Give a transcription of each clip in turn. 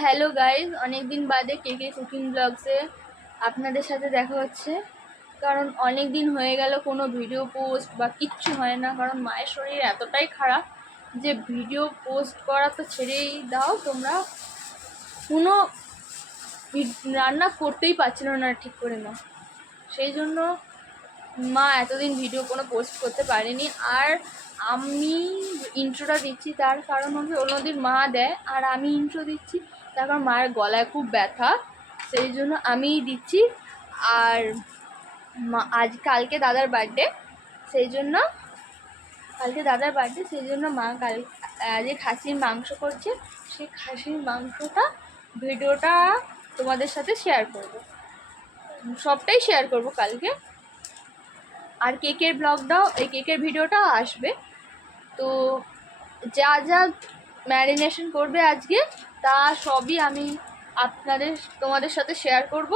Hello guys, অনেকদিন বাদে কেকে কুকিং ব্লগসে আপনাদের সাথে দেখা হচ্ছে। কারণ অনেক দিন হয়ে গেল কোনো ভিডিও পোস্ট বা কিচ্ছু হয় না, কারণ মায়ের শরীর এতটাই খারাপ যে ভিডিও পোস্ট করা তো ছেড়েই দাও, তোমরা কোনো রান্না করতেই পারছিল না ঠিক করে মা। সেই জন্য মা এতদিন ভিডিও কোনো পোস্ট করতে পারেনি। আর আমি ইন্ট্রোটা দিচ্ছি তার কারণ হচ্ছে অন্যদিন মা দেয় আর আমি ইন্ট্রো দিচ্ছি, তারপর মায়ের গলায় খুব ব্যথা, সেই জন্য আমিই দিচ্ছি। আর কালকে দাদার বার্থডে, সেই জন্য মা যে খাসির মাংস করছে, সেই খাসির মাংসটা ভিডিওটা তোমাদের সাথে শেয়ার করব, সবটাই শেয়ার করব কালকে। আর কেকের কেকের ভিডিওটাও আসবে। তো যা যা ম্যারিনেশন করবে আজকে, তা সবই আমি তোমাদের সাথে শেয়ার করব।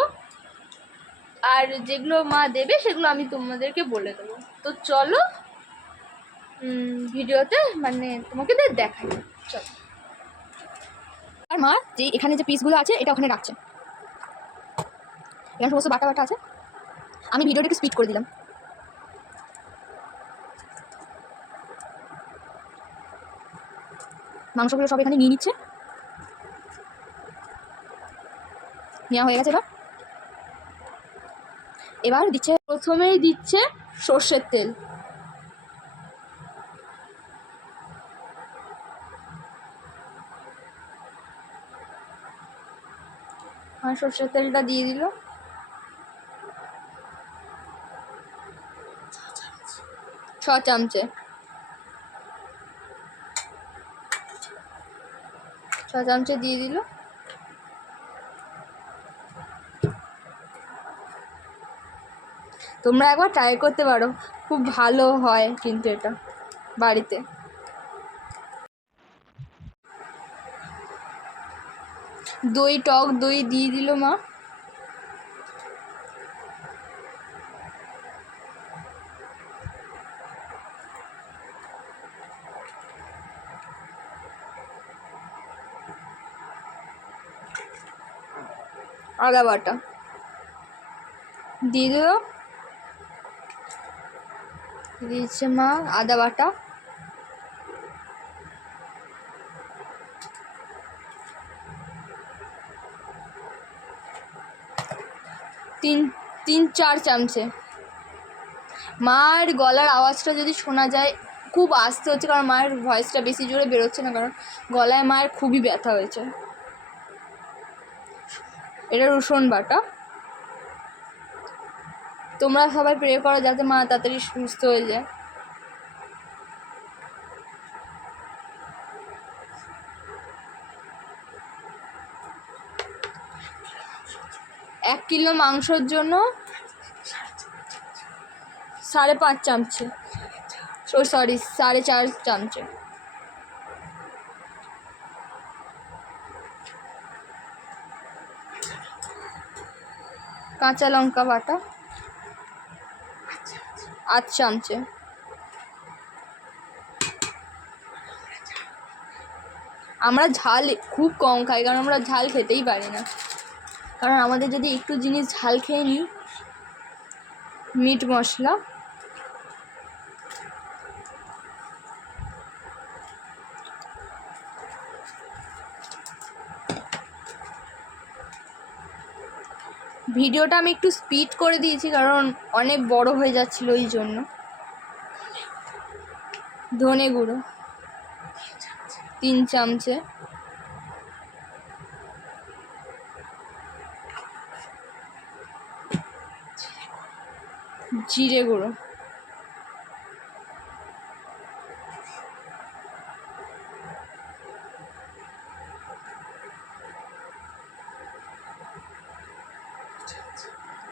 আর যেগুলো মা দেবে সেগুলো আমি তোমাদেরকে বলে দেবো। তো চলো ভিডিওতে তোমাকে দেখাই। চলো। আর মা যে এখানে যে পিসগুলো আছে এটা ওখানে রাখছে, এখানে সমস্ত বাটা বাটা আছে। আমি ভিডিওটাকে স্পিড করে দিলাম। মাংসগুলো সব এখানে নিয়ে নিচ্ছে, নেওয়া হয়ে গেছে। এবার প্রথমেই দিচ্ছে সর্ষের তেল। আর সর্ষের তেলটা দিয়ে দিল 6 চামচে। 6 চামচে দিয়ে দিল। তোমরা একবার ট্রাই করতে পারো, খুব ভালো হয় কিন্তু এটা বাড়িতে। টক দই দিয়ে দিল মা। আদা বাটা দিয়ে দিল, দিচ্ছে মা আদা বাটা। তিন 4 চামচে। মার গলার আওয়াজটা যদি শোনা যায়, খুব আস্তে হচ্ছে, কারণ মায়ের ভয়েসটা বেশি জোরে বেরোচ্ছে না, কারণ গলায় মায়ের খুবই ব্যথা হয়েছে। এটা রসুন বাটা। তোমরা সবাই প্রে করো যাতে মা তাড়াতাড়ি সুস্থ হয়ে যায়। এক কিলো মাংসর জন্য 5.5 চামচে, 4.5 চামচে। কাঁচা লঙ্কা বাটা 8 চামচে। আমরা ঝাল খুব কম খাই, কারণ আমরা ঝাল খেতেই পারি না, কারণ আমাদের যদি একটু জিনিস ঝাল খেয়ে নিই। মিট মশলা ভিডিওটা আমি একটু স্পিড করে দিয়েছি, কারণ অনেক বড় হয়ে যাচ্ছিল ওই জন্য। ধনে গুঁড়ো 3 চামচে। জিরে গুঁড়ো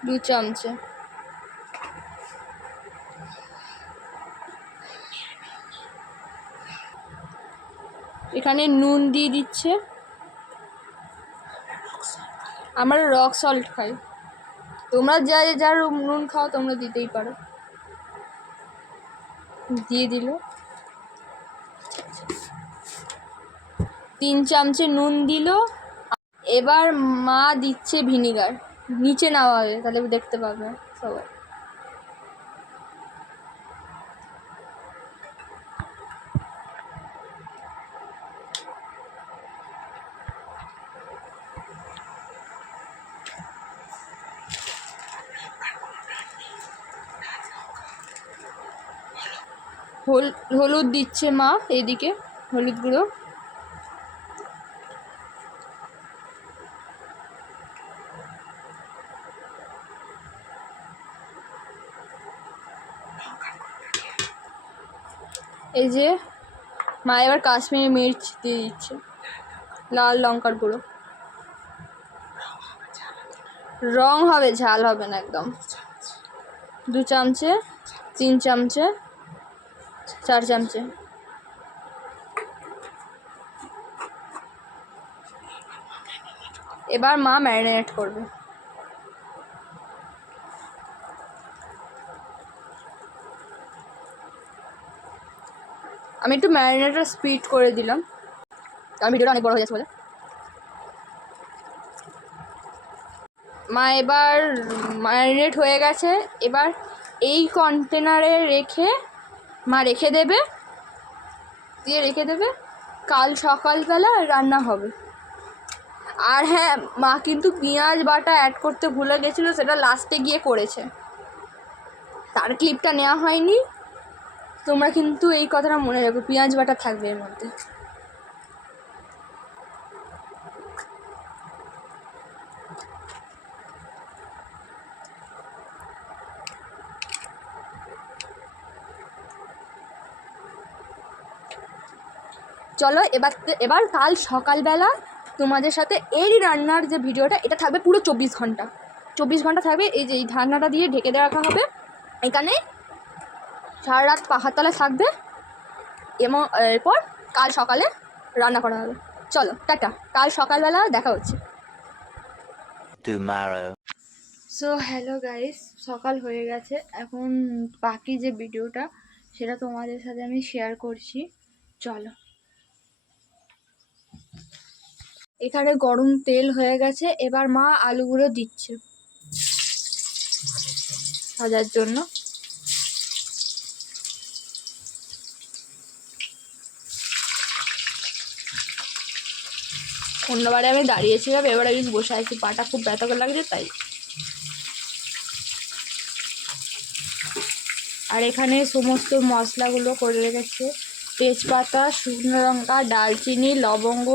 2 চামচে। এখানে নুন দিয়ে দিচ্ছে, আমরা রক সল্ট খাই, তোমরা যার নুন খাও তোমরা দিতেই পারো। দিয়ে দিল 3 চামচে নুন দিল। এবার মা দিচ্ছে ভিনিগার, নিচে নেওয়া হবে তাহলে দেখতে পাবে সবাই। হলুদ দিচ্ছে মা, এদিকে হলুদ গুঁড়ো। এই যে মা এবার কাশ্মীরি মির্চ দিয়ে দিচ্ছে, লাল লঙ্কার গুঁড়ো। রং হবে, ঝাল হবে না একদম। 2 চামচে, 3 চামচে, 4 চামচে। এবার মা ম্যারিনেট করবে। আমি একটু ম্যারিনেটটা স্পিড করে দিলাম, কারণ ভিডিওটা অনেক বড় হয়ে যাচ্ছে বলে। মা এবার ম্যারিনেট হয়ে গেছে, এবার এই কন্টেনারে রেখে মা রেখে দেবে, কাল সকালবেলা রান্না হবে। আর হ্যাঁ, মা কিন্তু পেঁয়াজ বাটা অ্যাড করতে ভুলে গেছিলো, সেটা লাস্টে গিয়ে করেছে, তার ক্লিপটা নেওয়া হয়নি। তোমরা কিন্তু এই কথাটা মনে রাখো, পেঁয়াজ বাটা থাকবে এর মধ্যে। চলো এবার কাল সকালবেলা তোমাদের সাথে এই রান্নার যে ভিডিওটা, এটা থাকবে পুরো 24 ঘন্টা। 24 ঘন্টা থাকবে। এই যে এই ঢাকনাটা দিয়ে ঢেকে দিয়ে রাখা হবে, এখানে সারা রাত পাহাড় তলায় থাকবে, এবং এরপর কাল সকালে রান্না করা হবে। চলো টাটা, কাল সকালবেলা দেখা হচ্ছে। সো হ্যালো গাইস, সকাল হয়ে গেছে। এখন বাকি যে ভিডিওটা সেটা তোমাদের সাথে আমি শেয়ার করছি। চলো। এখানে গরম তেল হয়ে গেছে, এবার মা আলুগুলো দিচ্ছে ভাজার জন্য। অন্যবারে আমি দাঁড়িয়েছিলাম, এবারে আমি বসে আছি, পাটা খুব ব্যথা করে লাগছে তাই। আর এখানে সমস্ত মশলাগুলো করে রেখেছে, তেজপাতা, শুকনো লঙ্কা, দালচিনি, লবঙ্গ,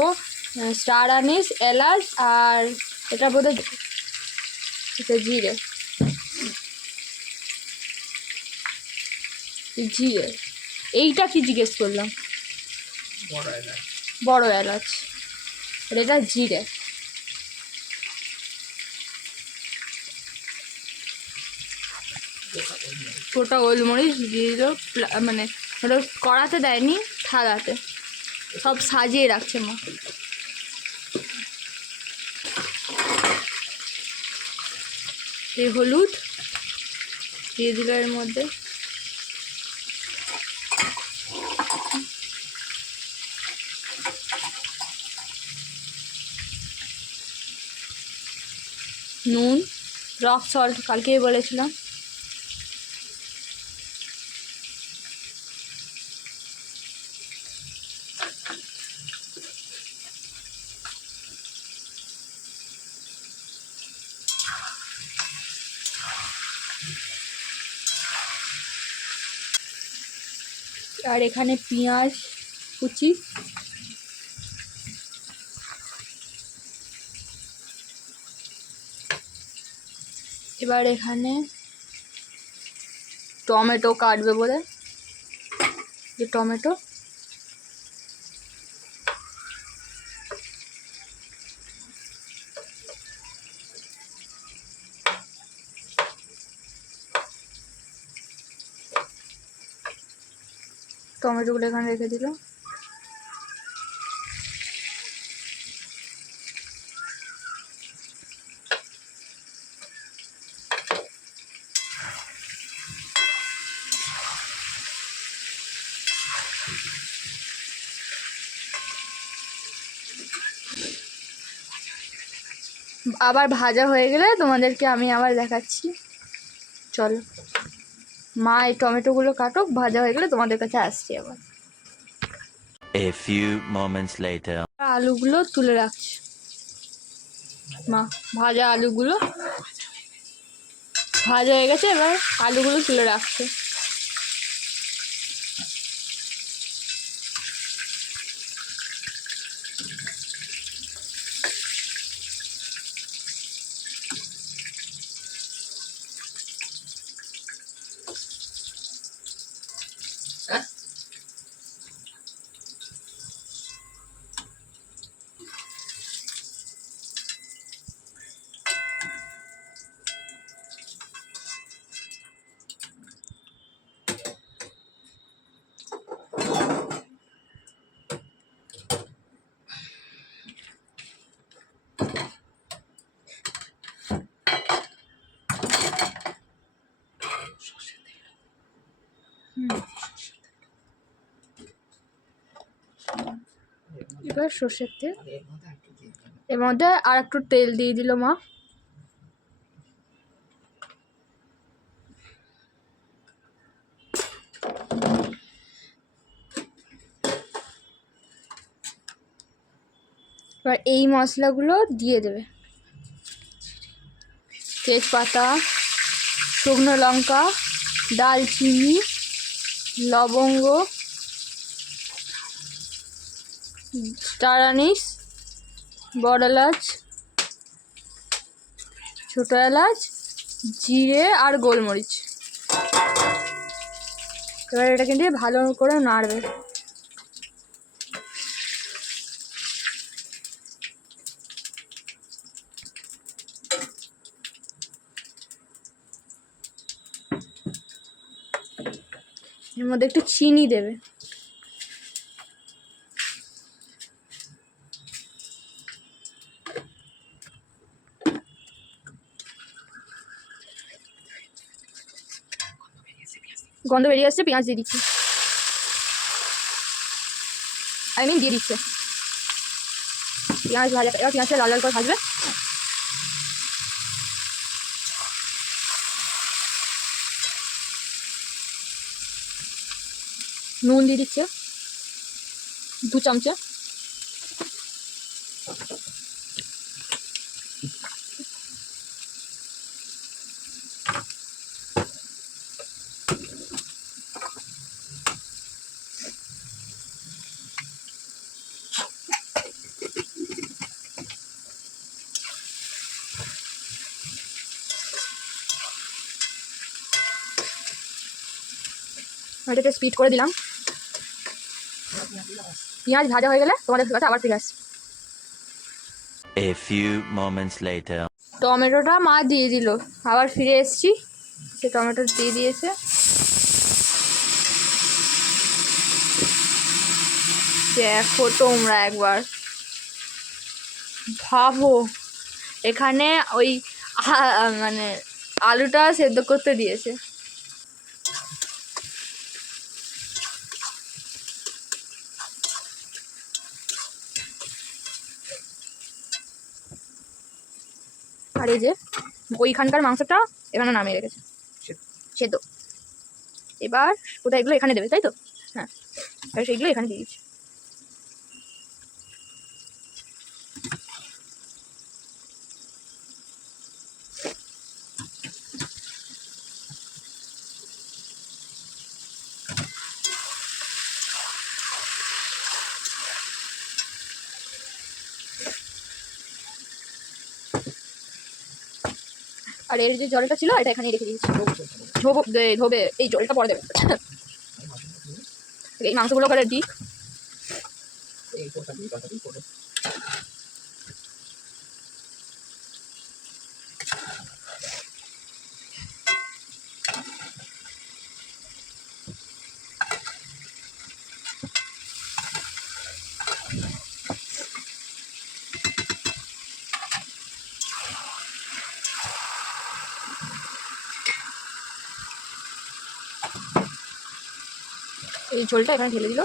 স্টার আনিস, এলাচ, আর এটা বোধহয় জিরে। জিরে, এইটা কি জিজ্ঞেস করলাম? বড় এলাচ। আর এটা জিরে। গোটা গোলমরিচ দিয়ে দিল, মানে ওটা কড়াতে দেয়নি, থালাতে সব সাজিয়ে রাখছে মা। এই হলুদ দিয়ে দিল এর মধ্যে, নুন, রক সল্ট কালকেই বলেছিলাম। আর এখানে পেঁয়াজ কুচি, এবার এখানে টমেটো কাটবে বলে, যে টমেটো টমেটোগুলো এখানে রেখে দিল। আবার ভাজা হয়ে গেলে তোমাদেরকে আমি আবার দেখাচ্ছি। চলো মা এই টমেটোগুলো কাটুক, ভাজা হয়ে গেলে তোমাদের কাছে আসছি আবার। A few moments later. আলুগুলো তুলে রাখছি মা, ভাজা আলুগুলো ভাজা হয়ে গেছে, এবার আলুগুলো তুলে রাখছে। এবার সর্ষের তেল, এর মধ্যে আর একটু তেল দিয়ে দিল মা। এবার এই মশলাগুলো দিয়ে দেবে, তেজপাতা, শুকনো লঙ্কা, দালচিনি, লবঙ্গ, স্টার আনিস, বড় এলাচ, ছোট এলাচ, জিরে আর গোলমরিচ। এবার এটাকে দিয়ে ভালো করে নাড়বে। এর মধ্যে একটু চিনি দেবে। গন্ধ বেরিয়ে আসছে, পেঁয়াজ দিয়ে দিচ্ছি, দিয়ে দিচ্ছে পেঁয়াজ ভাজা। এবার পেঁয়াজটা লাল লাল করে ভাজবে। নুন দিয়ে দিচ্ছে 2 চামচে। এটাতে স্পিড করে দিলাম। পেঁয়াজ ভাজা হয়ে গেলে তোমাদের কাছে আবার ফিরে আসছি। A few moments later. টমেটোটা মা দিয়ে দিল, আবার ফিরে এসেছি। সে টমেটো দিয়ে দিয়েছে। দেখো তোমরা একবার ভাবো, এখানে ওই মানে আলুটা সেদ্ধ করতে দিয়েছে। আর এই যে ওইখানকার মাংসটা এখানে নামিয়ে রেখেছে সেদ্ধ। এবার কোথায় এগুলো এখানে দেবে, তাই তো? হ্যাঁ, এবার সেইগুলো এখানে দিয়ে দিচ্ছি। আর এর যে জলটা ছিল এটা এখানে রেখে দিয়েছি। ধোবে এই জলটা পরে দেবে। এই মাংসগুলো করে দিই। এই ঝোলটা এখানে ঢেলে দিল।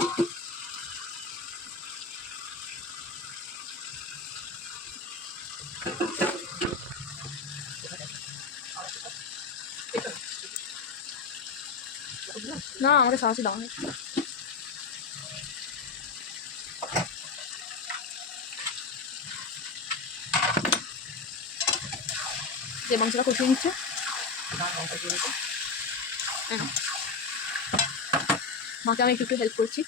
না আমাকে সাহসী দাও না। যে মাংসটা কষিয়ে নিচ্ছে মাকে আমি একটু একটু হেল্প করছি।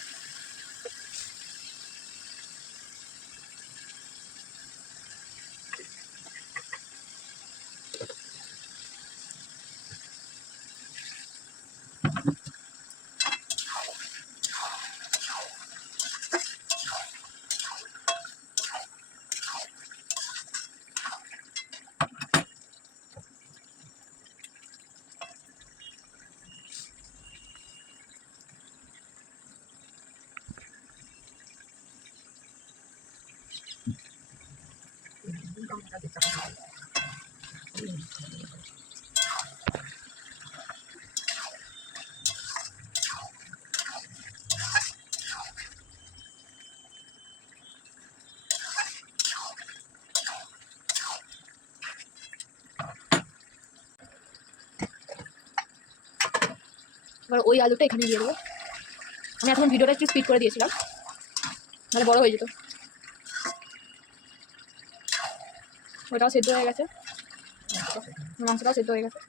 এবার ওই আলুটা এখানে দিয়ে দেবো। আমি এখন ভিডিওটা একটু স্পিড করে দিয়েছিলাম, মানে বড় হয়ে যেত। ওটাও সেদ্ধ হয়ে গেছে, মাংসটাও সেদ্ধ হয়ে গেছে।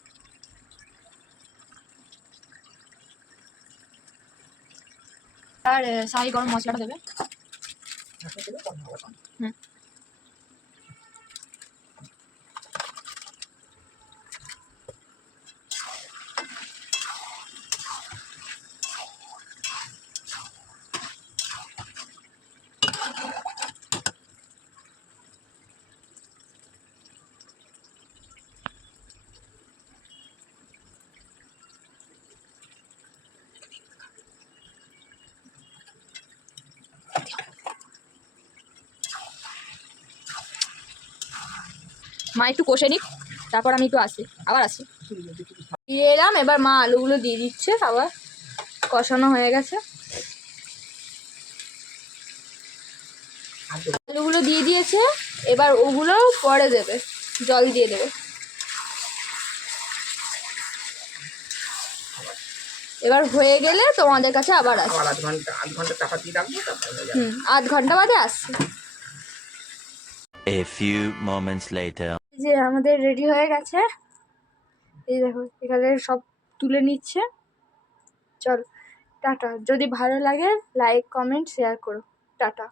আর শাহি গরম মশলাটা দেবে। হুম মা একটু কষে নিক, তারপর আমি একটু আসি, আবার আসি। দিয়ে এলাম, এবার মা আলুগুলো দিয়ে দিচ্ছে, আবার কষানো হয়ে গেছে। আলুগুলো দিয়ে দিয়েছে, এবার ওগুলো পরে দেবে, জল দিয়ে দেবে। এবার হয়ে গেলে তোমাদের কাছে আবার আসি। আধ ঘন্টা চাপা দিয়ে রাখবো, তারপরে আধ ঘন্টা বাদে আসছি। A few moments later. যে আমাদের রেডি হয়ে গেছে, এই দেখো এখানে সব তুলে নিচ্ছে। চল টাটা, যদি ভালো লাগে লাইক কমেন্ট শেয়ার করো, টাটা।